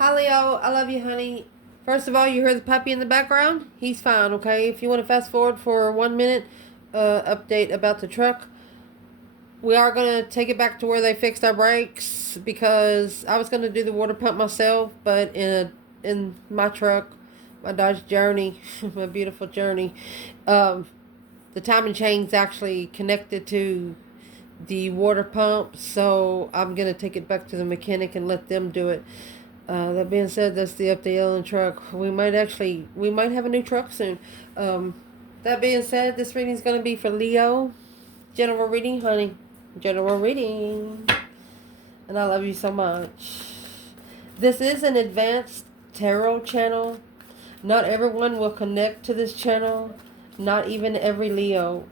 Hi, Leo. I love you, honey. First of all, you hear the puppy in the background? He's fine, okay? If you want to fast forward for 1 minute, update about the truck. We are going to take it back to where they fixed our brakes because I was going to do the water pump myself, but in my truck, my Dodge Journey, my beautiful Journey, the timing chain's actually connected to the water pump, so I'm going to take it back to the mechanic and let them do it. That being said, that's the update on the truck. We might have a new truck soon. That being said, this reading is going to be for Leo. General reading, honey. General reading. And I love you so much. This is an advanced tarot channel. Not everyone will connect to this channel. Not even every Leo.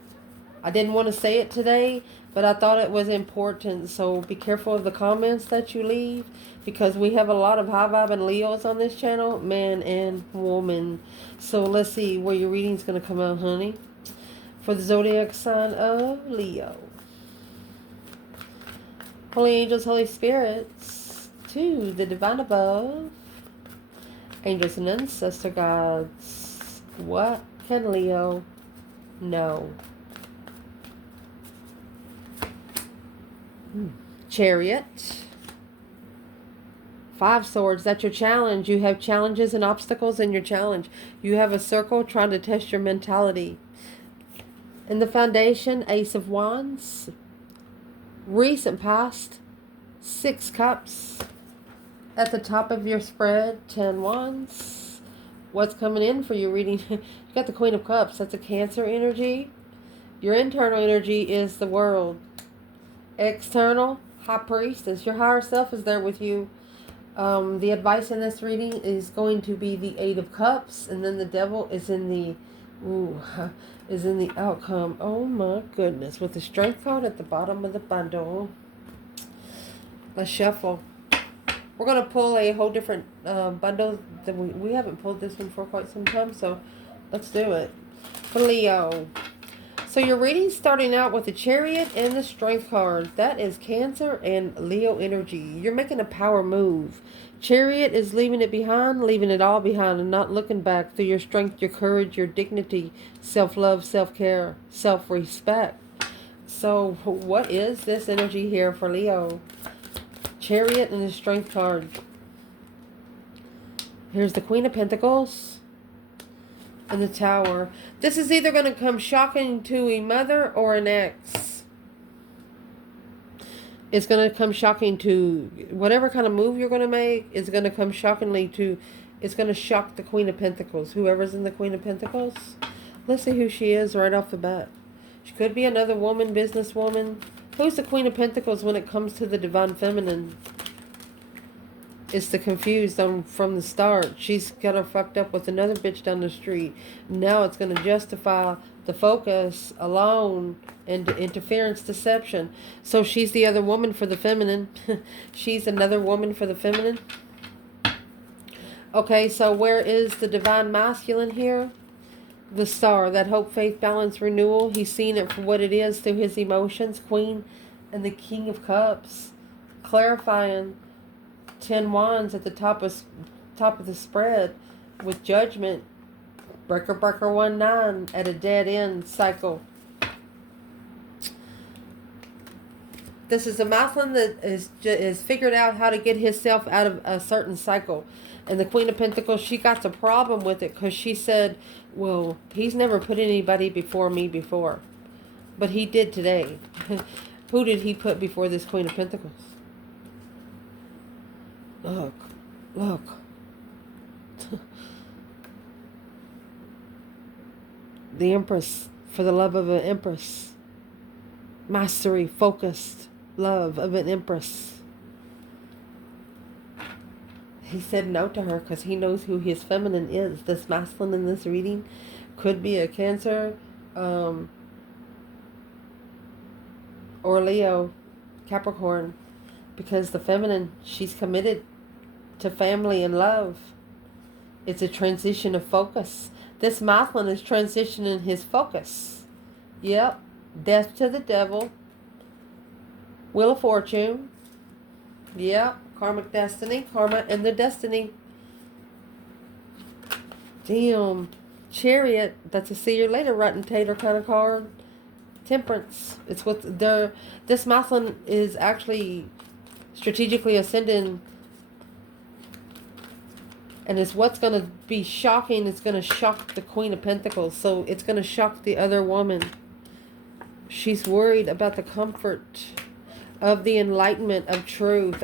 I didn't want to say it today, but I thought it was important. So be careful of the comments that you leave, because we have a lot of high vibing Leos on this channel, man and woman. So let's see where your reading's going to come out, honey. For the Zodiac sign of Leo. Holy angels, Holy spirits, to the divine above, angels and ancestor gods, what can Leo know? Chariot. 5 swords. That's your challenge. You have challenges and obstacles in your challenge. You have a circle trying to test your mentality. In the foundation, Ace of Wands. Recent past, 6 cups. At the top of your spread, 10 wands. What's coming in for your reading? You got the Queen of Cups. That's a Cancer energy. Your internal energy is the World. External, High Priestess. Your higher self is there with you. The advice in this reading is going to be the 8 of Cups, and then the Devil is in the outcome. Oh my goodness, with the Strength card at the bottom of the bundle. Let's shuffle. We're going to pull a whole different bundle. That we haven't pulled this one for quite some time, so let's do it. For Leo. So your reading's starting out with the Chariot and the Strength card. That is Cancer and Leo energy. You're making a power move. Chariot is leaving it behind, leaving it all behind, and not looking back through your strength, your courage, your dignity, self-love, self-care, self-respect. So what is this energy here for Leo? Chariot and the Strength card. Here's the Queen of Pentacles. And the Tower. This is either going to come shocking to a mother or an ex. It's going to come shocking to whatever kind of move you're going to make. Is going to come shockingly to. It's going to shock the Queen of Pentacles. Whoever's in the Queen of Pentacles. Let's see who she is right off the bat. She could be another woman, businesswoman. Who's the Queen of Pentacles when it comes to the Divine Feminine? It's the confused from the start. She's got her fucked up with another bitch down the street. Now it's going to justify the focus alone and interference, deception. So she's the other woman for the feminine. She's another woman for the feminine. Okay, so where is the divine masculine here? The Star, that hope, faith, balance, renewal. He's seeing it for what it is through his emotions. Queen and the King of Cups. Clarifying. 10 wands at the top of the spread with Judgment. Breaker 1-9 at a dead end cycle. This is a masculine that is figured out how to get himself out of a certain cycle. And the Queen of Pentacles, she got the problem with it because she said, well, he's never put anybody before me before. But he did today. Who did he put before this Queen of Pentacles? Look. The Empress, for the love of an Empress. Mastery, focused love of an Empress. He said no to her because he knows who his feminine is. This masculine in this reading could be a Cancer or Leo, Capricorn. Because the feminine, she's committed to family and love. It's a transition of focus. This masculine is transitioning his focus. Yep. Death to the Devil. Wheel of Fortune. Yep. karmic destiny, karma and the destiny. Damn. Chariot, that's a see you later rotten tater kind of card. Temperance. It's what this masculine is actually strategically ascending, and it's what's going to be shocking. It's going to shock the Queen of Pentacles, so it's going to shock the other woman. She's worried about the comfort of the enlightenment of truth.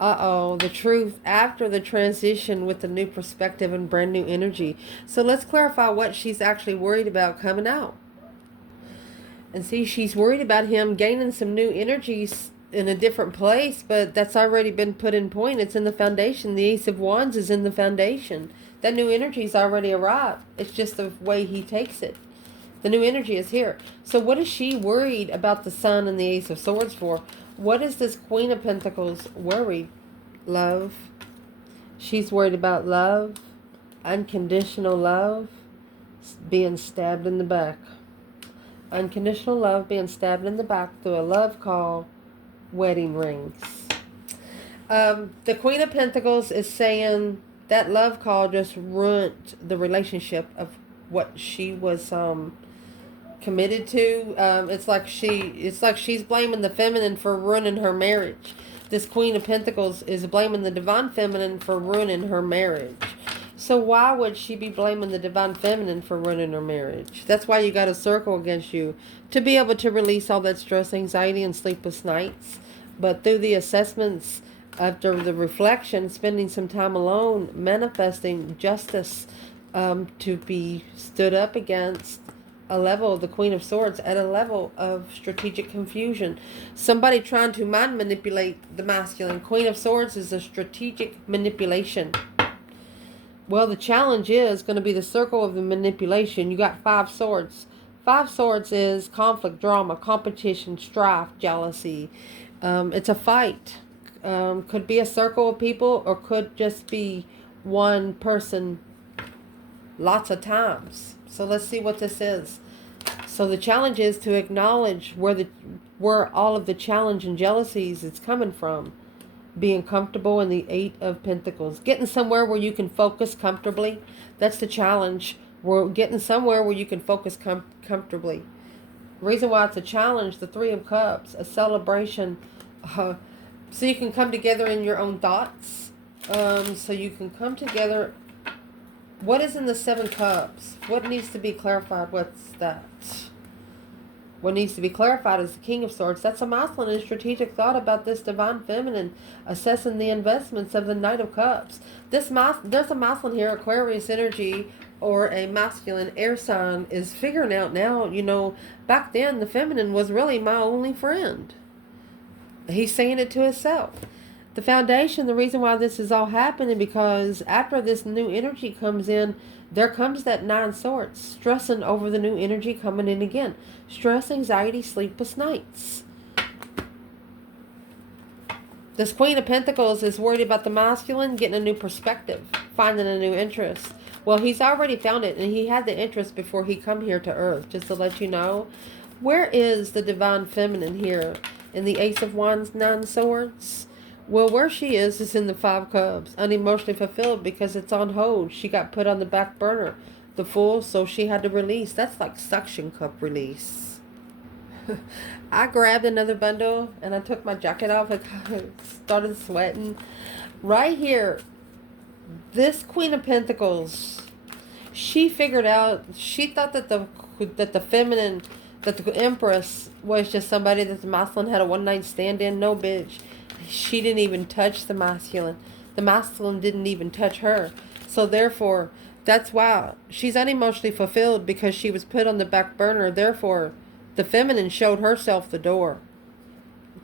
The truth after the transition with the new perspective and brand new energy. So let's clarify what she's actually worried about coming out. And see, she's worried about him gaining some new energies in a different place, but that's already been put in point. It's in the foundation. The Ace of Wands is in the foundation. That new energy's already arrived. It's just the way he takes it. The new energy is here. So what is she worried about the Sun and the Ace of Swords for? What is this Queen of Pentacles worried? Love. She's worried about love. Unconditional love. Being stabbed in the back. Unconditional love being stabbed in the back through a love call. Wedding rings. The Queen of Pentacles is saying that love call just ruined the relationship of what she was committed to. It's like she's blaming the feminine for ruining her marriage. This Queen of Pentacles is blaming the divine feminine for ruining her marriage. So why would she be blaming the divine feminine for ruining her marriage? That's why you got a circle against you, to be able to release all that stress, anxiety, and sleepless nights. But through the assessments, after the reflection, spending some time alone, manifesting justice to be stood up against a level, the Queen of Swords, at a level of strategic confusion. Somebody trying to mind manipulate the masculine. Queen of Swords is a strategic manipulation. Well, the challenge is going to be the circle of the manipulation. You got 5 swords. 5 swords is conflict, drama, competition, strife, jealousy. It's a fight. Could be a circle of people, or could just be one person lots of times. So let's see what this is. So the challenge is to acknowledge where all of the challenge and jealousies is coming from. Being comfortable in the 8 of Pentacles. Getting somewhere where you can focus comfortably. That's the challenge. We're getting somewhere where you can focus comfortably. Reason why it's a challenge, the 3 of Cups, a celebration. So you can come together in your own thoughts. So you can come together. What is in the 7 Cups? What needs to be clarified? What's that? What needs to be clarified is the King of Swords. That's a masculine and strategic thought about this divine feminine assessing the investments of the Knight of Cups. There's a masculine here, Aquarius energy, or a masculine air sign is figuring out now, back then the feminine was really my only friend. He's saying it to himself. The foundation, the reason why this is all happening, because after this new energy comes in, there comes that 9 swords, stressing over the new energy coming in again. Stress, anxiety, sleepless nights. This Queen of Pentacles is worried about the masculine getting a new perspective, finding a new interest. Well, he's already found it, and he had the interest before he come here to Earth, just to let you know. Where is the divine feminine here in the Ace of Wands, 9 swords? Well, where she is in the 5 Cups, unemotionally fulfilled, because it's on hold. She got put on the back burner, the Fool, so she had to release. That's like suction cup release. I grabbed another bundle, and I took my jacket off and started sweating. Right here, this Queen of Pentacles, she figured out, she thought that the feminine, that the Empress was just somebody that the masculine had a one-night stand in. No, bitch. She didn't even touch the masculine. The masculine didn't even touch her. So therefore, that's why she's unemotionally fulfilled, because she was put on the back burner. Therefore, the feminine showed herself the door.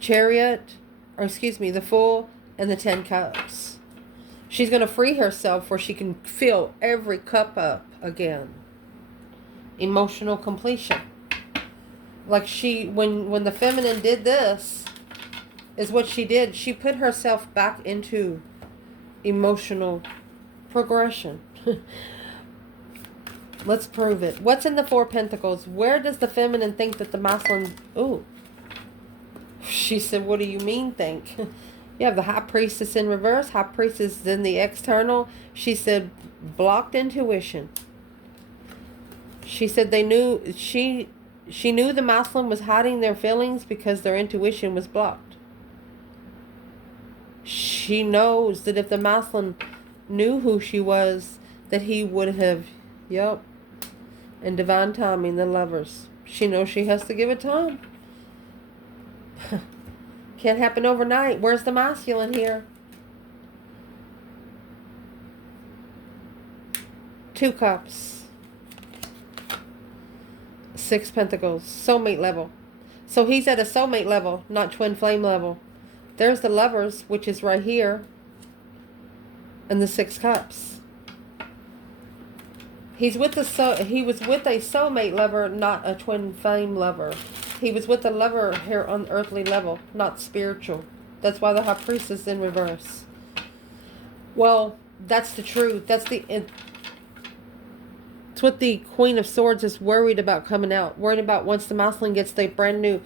Chariot, the Fool, and the 10 Cups. She's going to free herself where she can fill every cup up again. Emotional completion. Like when the feminine did this, is what she did. She put herself back into emotional progression. Let's prove it. What's in the 4 Pentacles? Where does the feminine think that the masculine... Ooh. She said, what do you mean think? You have the High Priestess in reverse. High Priestess is in the external. She said blocked intuition. She said they knew, she knew the masculine was hiding their feelings because their intuition was blocked. She knows that if the masculine knew who she was, that he would have, yep, in divine timing, the Lovers. She knows she has to give it time. Can't happen overnight. Where's the masculine here? 2 cups. 6 pentacles. Soulmate level. So he's at a soulmate level, not twin flame level. There's the Lovers, which is right here. And the 6 cups. He was with a soulmate lover, not a twin flame lover. He was with a lover here on earthly level, not spiritual. That's why the High Priestess is in reverse. Well, that's the truth. It's what the Queen of Swords is worried about coming out. Worried about once the masculine gets the brand new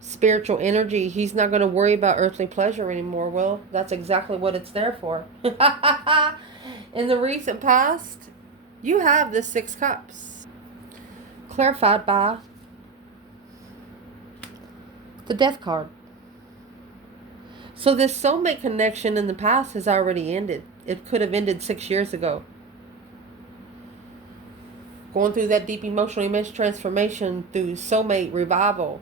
spiritual energy, he's not going to worry about earthly pleasure anymore. Well, that's exactly what it's there for. In the recent past, you have the 6 cups. Clarified by the Death card. So this soulmate connection in the past has already ended. It could have ended 6 years ago. Going through that deep emotional image transformation through soulmate revival.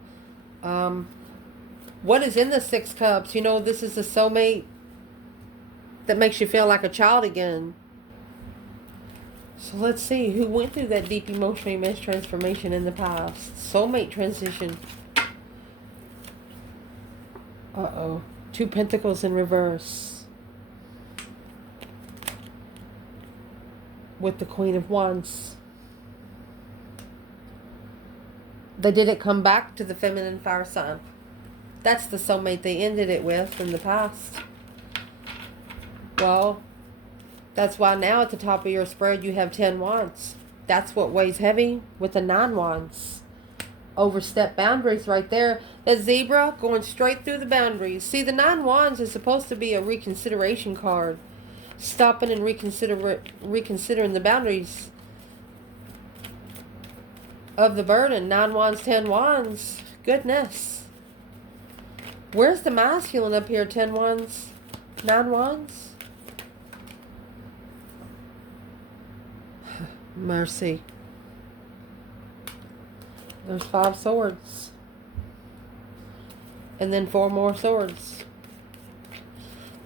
What is in the 6 cups? You know, this is a soulmate that makes you feel like a child again. So let's see who went through that deep emotional image transformation in the past. Soulmate transition. Uh-oh. 2 pentacles in reverse. With the Queen of Wands. They didn't come back to the feminine fire sign. That's the soulmate they ended it with in the past. Well, that's why now at the top of your spread you have 10 wands. That's what weighs heavy with the 9 wands. Overstep boundaries right there. That zebra going straight through the boundaries. See, the 9 wands is supposed to be a reconsideration card. Stopping and reconsidering the boundaries of the burden. 9 wands, 10 wands. Goodness. Where's the masculine up here? 10 wands, 9 wands. Mercy. There's 5 swords. And then 4 more swords.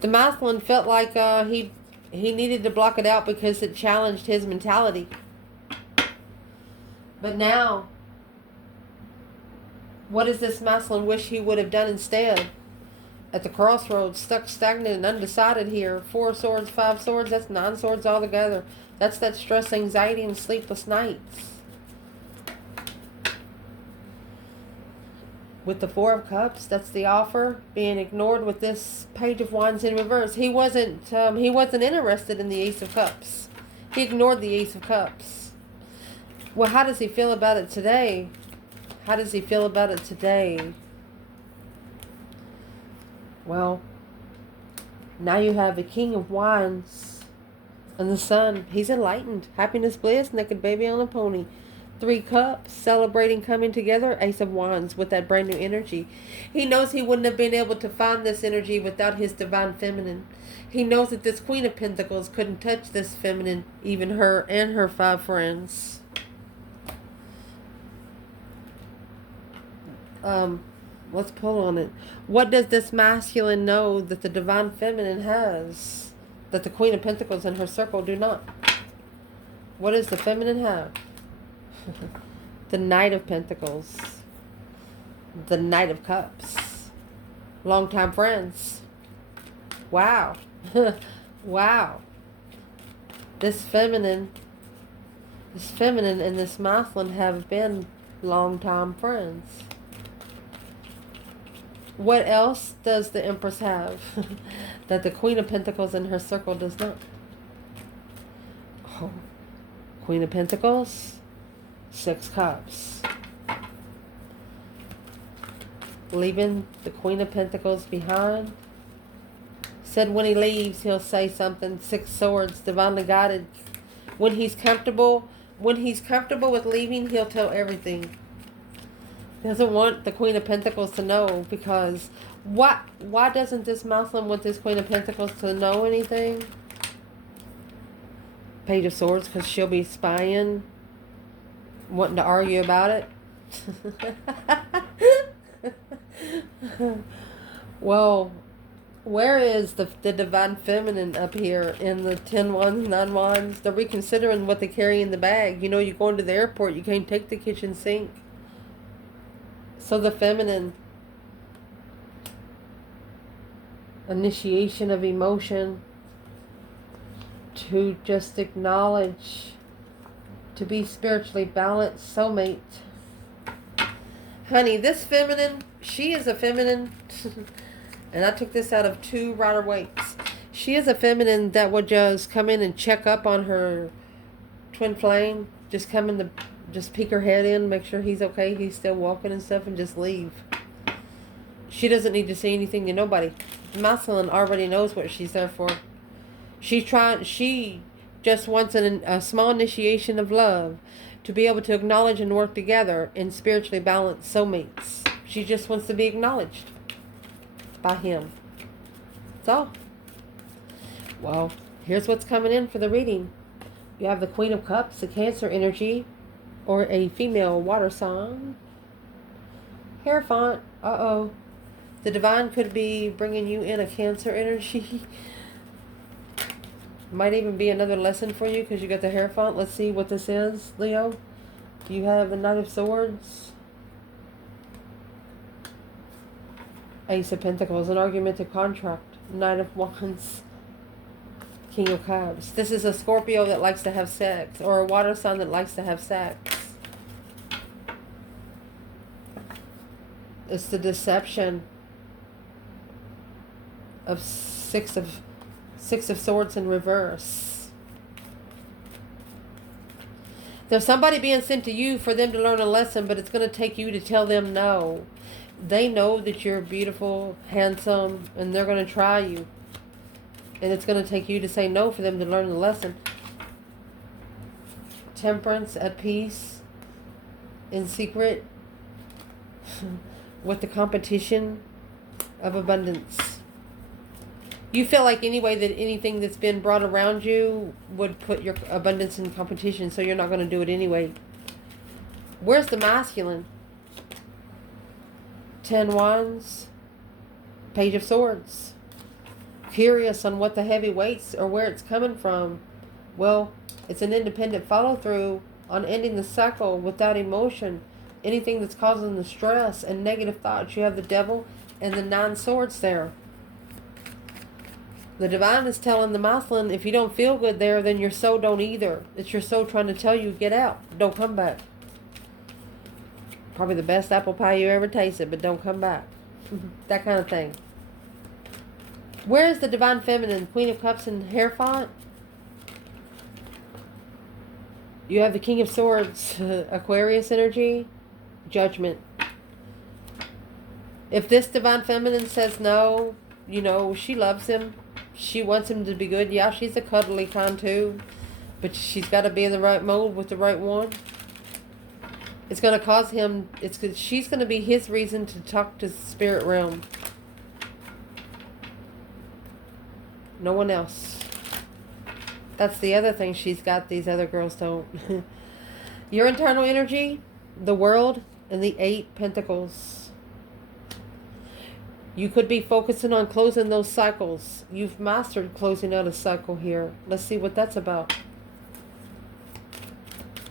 The masculine felt like he needed to block it out because it challenged his mentality. But now, what does this masculine wish he would have done instead? At the crossroads, stuck, stagnant, and undecided here. 4 swords, 5 swords, that's 9 swords altogether. That's that stress, anxiety, and sleepless nights. With the 4 of Cups, that's the offer being ignored with this Page of Wands in reverse. He wasn't interested in the Ace of Cups. He ignored the Ace of Cups. Well, how does he feel about it today? How does he feel about it today? Well, now you have the King of Wands and the Sun. He's enlightened. Happiness, bliss, naked baby on a pony. 3 cups, celebrating coming together. Ace of Wands with that brand new energy. He knows he wouldn't have been able to find this energy without his divine feminine. He knows that this Queen of Pentacles couldn't touch this feminine, even her and her 5 friends. Let's pull on it. What does this masculine know that the divine feminine has, that the Queen of Pentacles and her circle do not? What does the feminine have? The Knight of Pentacles. The Knight of Cups. Longtime friends. Wow. Wow. This feminine and this masculine have been longtime friends. What else does the Empress have that the Queen of Pentacles and her circle does not? Oh, Queen of Pentacles, 6 cups. Leaving the Queen of Pentacles behind. Said when he leaves, he'll say something. 6 swords, divinely guided. When he's comfortable with leaving, he'll tell everything. He doesn't want the Queen of Pentacles to know, because why doesn't this Muslim want this Queen of Pentacles to know anything? Page of Swords, because she'll be spying, wanting to argue about it. Well, where is the Divine Feminine up here in the 10 Wands, 9 Wands? They're reconsidering what they carry in the bag. You know, you're going to the airport, you can't take the kitchen sink. So the Feminine, initiation of emotion, to just acknowledge, to be spiritually balanced, soulmate. Honey, this Feminine, she is a Feminine. And I took this out of 2 Rider-Waite's. She is a Feminine that would just come in and check up on her twin flame. Just come in, just peek her head in, make sure he's okay, he's still walking and stuff, and just leave. She doesn't need to say anything to nobody. Masculine already knows what she's there for. She just wants a small initiation of love, to be able to acknowledge and work together in spiritually balanced soulmates. She just wants to be acknowledged by him. That's all. Well, here's what's coming in for the reading. You have the Queen of Cups, the Cancer energy, or a female water sign. Hierophant. Uh-oh. The Divine could be bringing you in a Cancer energy. Might even be another lesson for you, because you got the Hierophant. Let's see what this is, Leo. You have the Knight of Swords. Ace of Pentacles, an argumentative contract. Knight of Wands. King of Cups. This is a Scorpio that likes to have sex, or a water sign that likes to have sex. It's the deception of six of Swords in reverse. There's somebody being sent to you for them to learn a lesson, but it's going to take you to tell them no. They know that you're beautiful, handsome, and they're going to try you. And it's going to take you to say no for them to learn the lesson. Temperance, at peace, in secret, with the competition of abundance. You feel like anyway that anything that's been brought around you would put your abundance in competition, so you're not going to do it anyway. Where's the masculine? 10 Wands, Page of Swords. Curious on what the heavy weights or where it's coming from. Well, it's an independent follow-through on ending the cycle without emotion. Anything that's causing the stress and negative thoughts. You have the Devil and the 9 Swords there. The Divine is telling the masculine, if you don't feel good there, then your soul don't either. It's your soul trying to tell you, get out. Don't come back. Probably the best apple pie you ever tasted, but don't come back. That kind of thing. Where is the Divine Feminine? Queen of Cups and Hierophant. You have the King of Swords, Aquarius energy, Judgment. If this Divine Feminine says no, you know, she loves him. She wants him to be good. Yeah, she's a cuddly kind too. But she's got to be in the right mode with the right one. It's going to cause him, she's going to be his reason to talk to the spirit realm. No one else. That's the other thing she's got these other girls don't. Your internal energy, the World, and the 8 Pentacles. You could be focusing on closing those cycles. You've mastered closing out a cycle here. Let's see what that's about.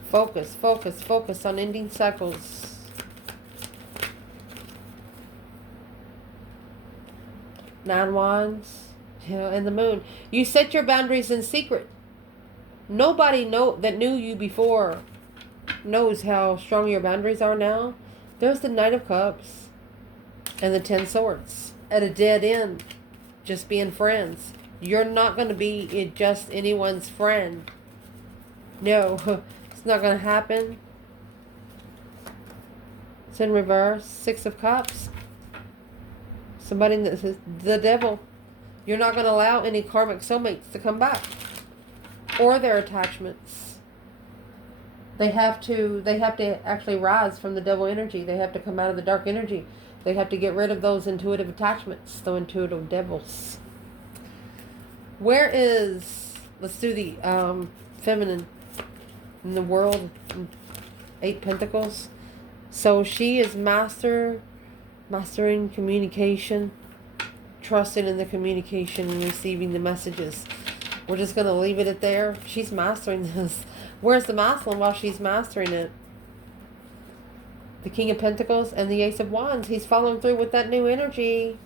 Focus, focus, focus on ending cycles. Nine Wands. Yeah, and the Moon. You set your boundaries in secret. Nobody that knew you before knows how strong your boundaries are now. There's the Knight of Cups and the 10 Swords at a dead end. Just being friends. You're not going to be just anyone's friend. No, it's not going to happen. It's in reverse. 6 of Cups. Somebody that says the Devil. You're not going to allow any karmic soulmates to come back. Or their attachments. They have to actually rise from the devil energy. They have to come out of the dark energy. They have to get rid of those intuitive attachments, the intuitive devils. Where is, let's do the feminine in the world, 8 Pentacles. So she is mastering communication, trusting in the communication and receiving the messages. We're just going to leave it at there. She's mastering this. Where's the masculine while she's mastering it? The King of Pentacles and the Ace of Wands. He's following through with that new energy.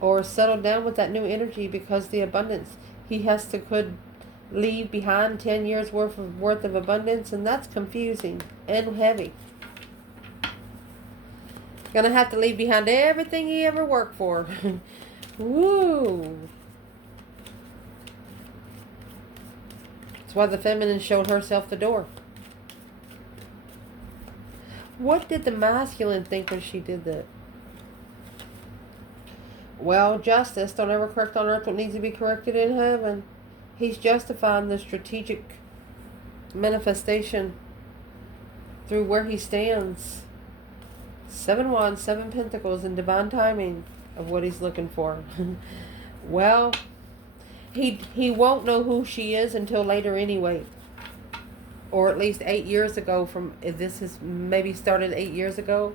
Or settled down with that new energy because the abundance. He could leave behind 10 years worth of abundance. And that's confusing and heavy. Gonna have to leave behind everything he ever worked for. Woo! That's why the feminine showed herself the door. What did the masculine think when she did that? Well, justice. Don't ever correct on earth what needs to be corrected in heaven. He's justifying the strategic manifestation through where he stands. 7 Wands, 7 Pentacles, and divine timing of what he's looking for. Well, he won't know who she is until later anyway. Or at least 8 years ago from, if this is maybe started 8 years ago.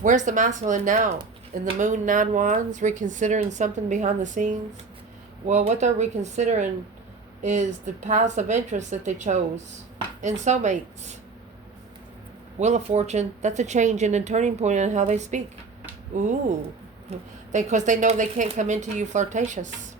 Where's the masculine now? In the Moon, 9 Wands, reconsidering something behind the scenes. Well, what they're reconsidering is the paths of interest that they chose. And soulmates. Wheel of Fortune, that's a change and a turning point in how they speak. Ooh. Because they know they can't come into you flirtatious.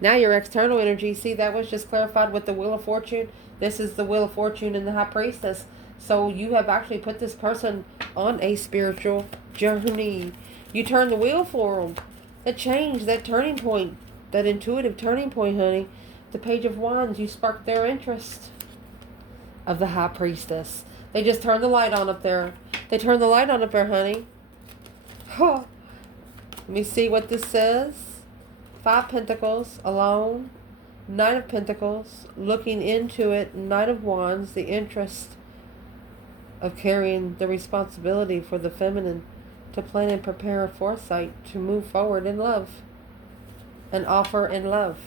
Now your external energy, see, that was just clarified with the Wheel of Fortune. This is the Wheel of Fortune and the High Priestess. So you have actually put this person on a spiritual journey. You turn the wheel for them. That change, that turning point, that intuitive turning point, honey. The Page of Wands, you sparked their interest. Of the High Priestess. They just turned the light on up there. They turned the light on up there, honey. Huh. Let me see what this says. 5 Pentacles, alone. 9 of Pentacles, looking into it. 9 of Wands, the interest of carrying the responsibility for the feminine to plan and prepare a foresight to move forward in love. And offer in love.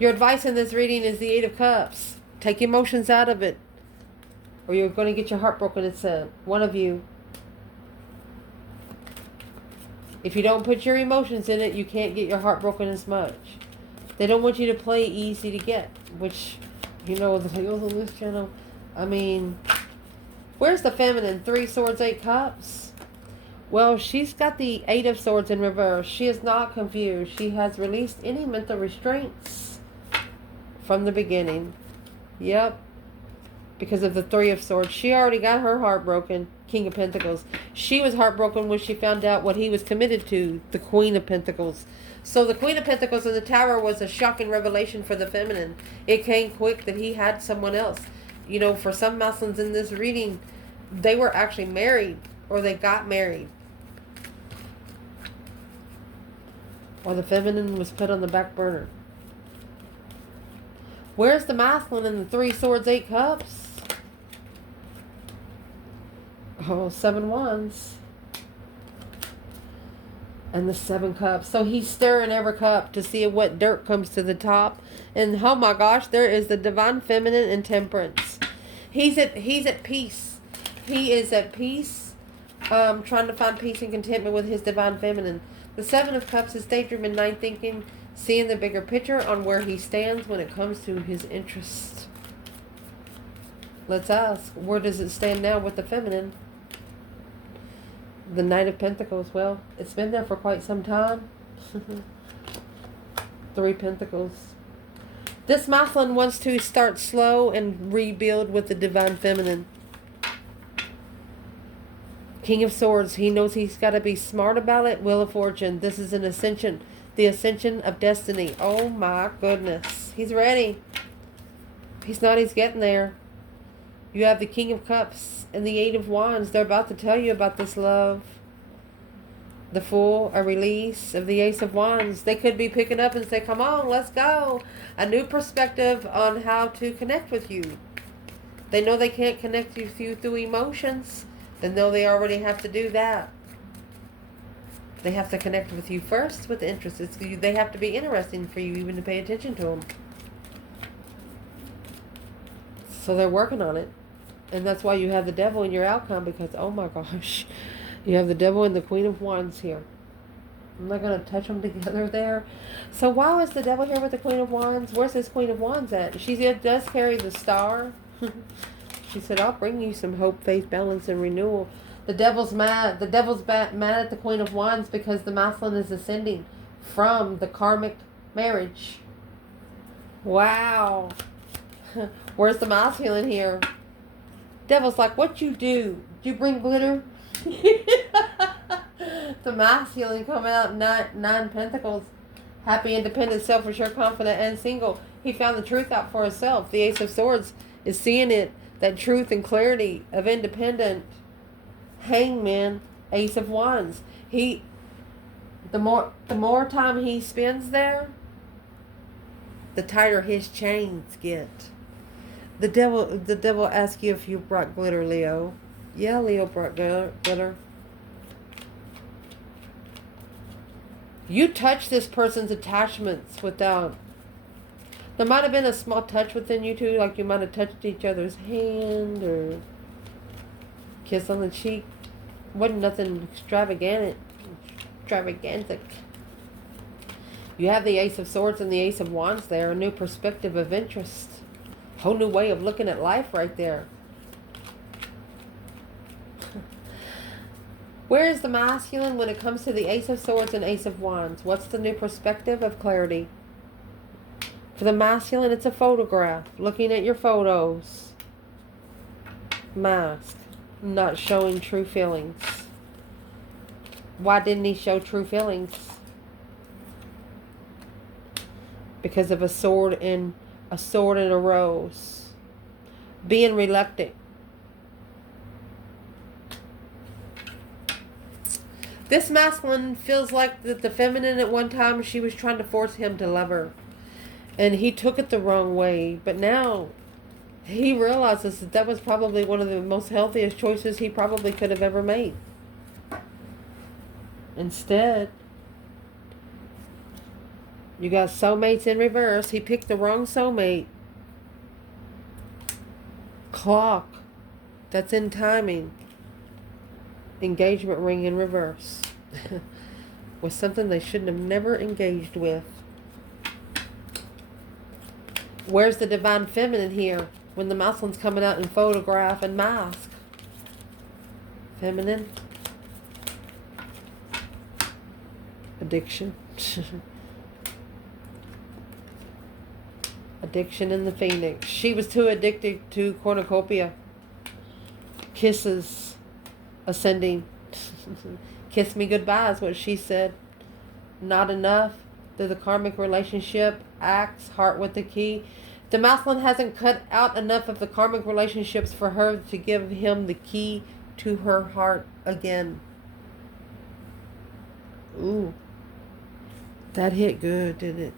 Your advice in this reading is the 8 of Cups. Take emotions out of it. Or you're going to get your heart broken, it said. One of you. If you don't put your emotions in it, you can't get your heart broken as much. They don't want you to play easy to get. Which, you know, the videos on this channel. I mean, where's the feminine? 3 Swords, 8 Cups. Well, she's got the 8 of Swords in reverse. She is not confused. She has released any mental restraints. From the beginning. Yep. Because of the 3 of Swords. She already got her heart broken. King of Pentacles. She was heartbroken when she found out what he was committed to. The Queen of Pentacles. So the Queen of Pentacles in the Tower was a shocking revelation for the feminine. It came quick that he had someone else. You know, for some masculines in this reading, they were actually married. Or they got married. Or the feminine was put on the back burner. Where's the masculine in the 3 Swords, 8 Cups? Oh, 7 Wands. And the 7 Cups. So he's stirring every cup to see what dirt comes to the top. And oh my gosh, there is the divine feminine and temperance. He's at peace. He is at peace. Trying to find peace and contentment with his divine feminine. The 7 of Cups is daydreaming, night thinking. Seeing the bigger picture on where he stands when it comes to his interests. Let's ask, where does it stand now with the feminine? The Knight of Pentacles. Well, it's been there for quite some time. 3 Pentacles. This masculine wants to start slow and rebuild with the divine feminine. King of Swords. He knows he's got to be smart about it. Wheel of Fortune. This is an ascension. The ascension of destiny. Oh my goodness. He's ready. He's not. He's getting there. You have the King of Cups and the Eight of Wands. They're about to tell you about this love. The Fool, a release of the Ace of Wands. They could be picking up and say, come on, let's go. A new perspective on how to connect with you. They know they can't connect with you through emotions. They know they already have to do that. They have to connect with you first with interest. They have to be interesting for you even to pay attention to them. So they're working on it. And that's why you have the Devil in your outcome, because, oh my gosh, you have the Devil and the Queen of Wands here. I'm not going to touch them together there. So why is the Devil here with the Queen of Wands? Where's this Queen of Wands at? She does carry the star. She said, I'll bring you some hope, faith, balance, and renewal. The Devil's mad. The Devil's mad at the Queen of Wands because the masculine is ascending from the karmic marriage. Wow. Where's the masculine here? Devil's like, what you do? Do you bring glitter? The masculine coming out, nine pentacles. Happy, independent, self-assured, confident, and single. He found the truth out for himself. The Ace of Swords is seeing it. That truth and clarity of independent. Hangman, Ace of Wands. The more time he spends there, the tighter his chains get. The devil asks you if you brought glitter, Leo. Yeah, Leo brought glitter. You touch this person's attachments without... There might have been a small touch within you two, like you might have touched each other's hand or kiss on the cheek. Wasn't nothing extravagant. You have the Ace of Swords and the Ace of Wands there. A new perspective of interest. Whole new way of looking at life right there. Where is the masculine when it comes to the Ace of Swords and Ace of Wands? What's the new perspective of clarity? For the masculine, it's a photograph. Looking at your photos. Mask. Not showing true feelings. Why didn't he show true feelings? Because of a sword and a rose. Being reluctant. This masculine feels like that the feminine at one time, she was trying to force him to love her. And he took it the wrong way. But now he realizes that was probably one of the most healthiest choices he probably could have ever made. Instead, you got soulmates in reverse. He picked the wrong soulmate. Clock. That's in timing. Engagement ring in reverse. Was something they shouldn't have never engaged with. Where's the divine feminine here when the masculine's coming out in photograph and mask? Feminine. Addiction. Addiction in the Phoenix. She was too addicted to cornucopia. Kisses. Ascending. Kiss me goodbye is what she said. Not enough. Through the karmic relationship. Axe. Heart with the key. The masculine hasn't cut out enough of the karmic relationships for her to give him the key to her heart again. Ooh. That hit good, didn't it?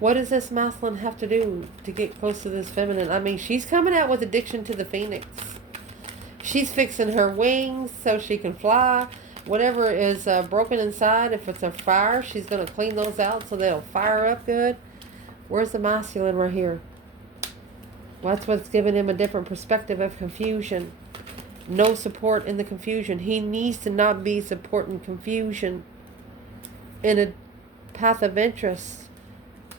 What does this masculine have to do to get close to this feminine? I mean, she's coming out with addiction to the Phoenix. She's fixing her wings so she can fly. Whatever is broken inside, if it's a fire, she's going to clean those out so they'll fire up good. Where's the masculine right here? Well, that's what's giving him a different perspective of confusion. No support in the confusion. He needs to not be supporting confusion in a path of interest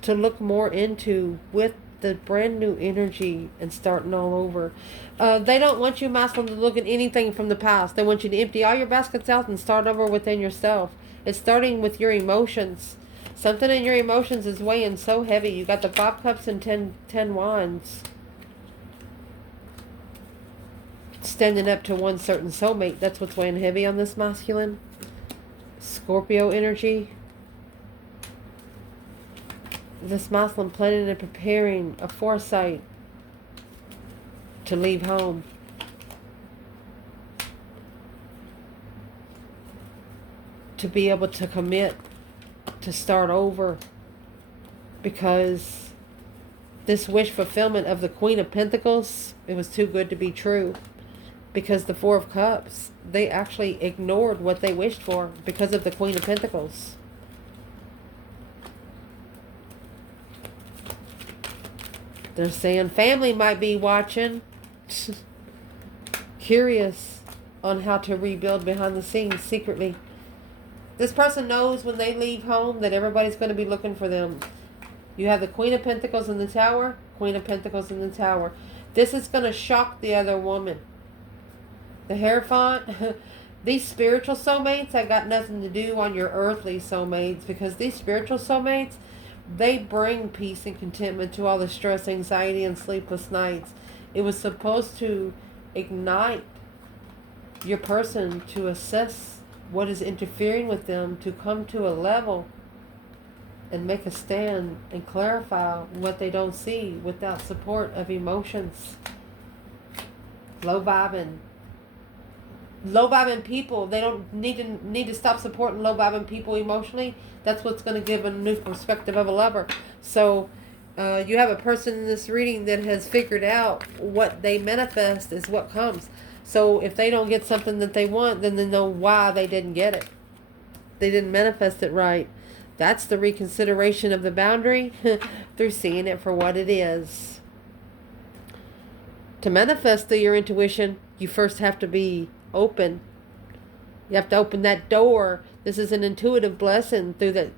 to look more into with the brand new energy and starting all over. They don't want you, masculine, to look at anything from the past. They want you to empty all your baskets out and start over within yourself. It's starting with your emotions. Something in your emotions is weighing so heavy. You got the 5 cups and 10 wands. Standing up to one certain soulmate. That's what's weighing heavy on this masculine. Scorpio energy. This masculine planning and preparing a foresight to leave home. To be able to commit, to start over. Because this wish fulfillment of the Queen of Pentacles, it was too good to be true. Because the Four of Cups, they actually ignored what they wished for because of the Queen of Pentacles. They're saying family might be watching. Curious on how to rebuild behind the scenes secretly. This person knows when they leave home that everybody's going to be looking for them. You have the Queen of Pentacles in the Tower. Queen of Pentacles in the Tower. This is going to shock the other woman. The Hierophant. These spiritual soulmates have got nothing to do on your earthly soulmates. Because these spiritual soulmates, they bring peace and contentment to all the stress, anxiety, and sleepless nights. It was supposed to ignite your person to assess what is interfering with them, to come to a level and make a stand and clarify what they don't see without support of emotions. Low vibing people, they don't need to stop supporting low vibing people emotionally. That's what's going to give a new perspective of a lover. So you have a person in this reading that has figured out what they manifest is what comes. So if they don't get something that they want, then they know why they didn't get it. They didn't manifest it right. That's the reconsideration of the boundary through seeing it for what it is. To manifest through your intuition, you first have to be open. You have to open that door. This is an intuitive blessing through that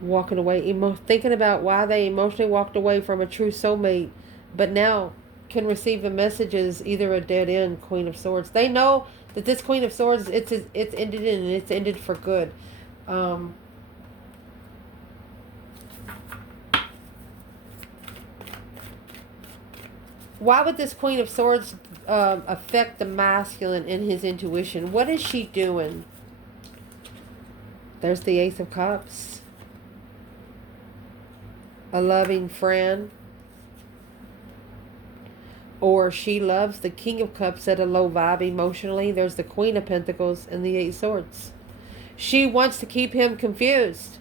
walking away, thinking about why they emotionally walked away from a true soulmate, but now can receive the messages, either a dead end, Queen of Swords. They know that this Queen of Swords, it's ended and it's ended for good. Why would this Queen of Swords affect the masculine in his intuition? What is she doing? There's the Ace of Cups. A loving friend. Or she loves the King of Cups at a low vibe emotionally. There's the Queen of Pentacles and the Eight Swords. She wants to keep him confused.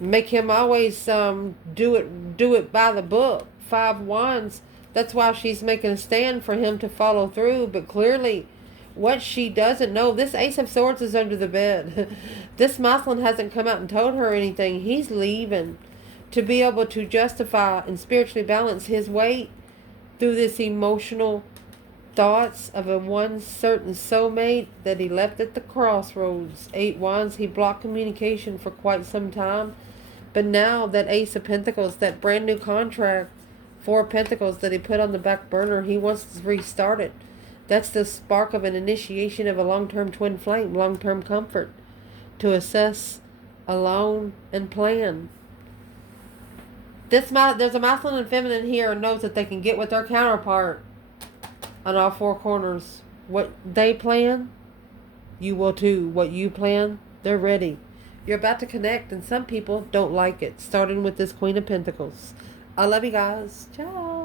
Make him always do it by the book. Five Wands. That's why she's making a stand for him to follow through. But clearly, what she doesn't know, this Ace of Swords is under the bed. This masculine hasn't come out and told her anything. He's leaving to be able to justify and spiritually balance his weight through this emotional thoughts of a one certain soulmate that he left at the crossroads. Eight Wands, he blocked communication for quite some time. But now that Ace of Pentacles, that brand new contract, Four of Pentacles that he put on the back burner, he wants to restart it. That's the spark of an initiation of a long-term twin flame, long-term comfort. To assess, alone, and plan. There's a masculine and feminine here who knows that they can get with their counterpart on all four corners. What they plan, you will too. What you plan, they're ready. You're about to connect, and some people don't like it. Starting with this Queen of Pentacles. I love you guys. Ciao.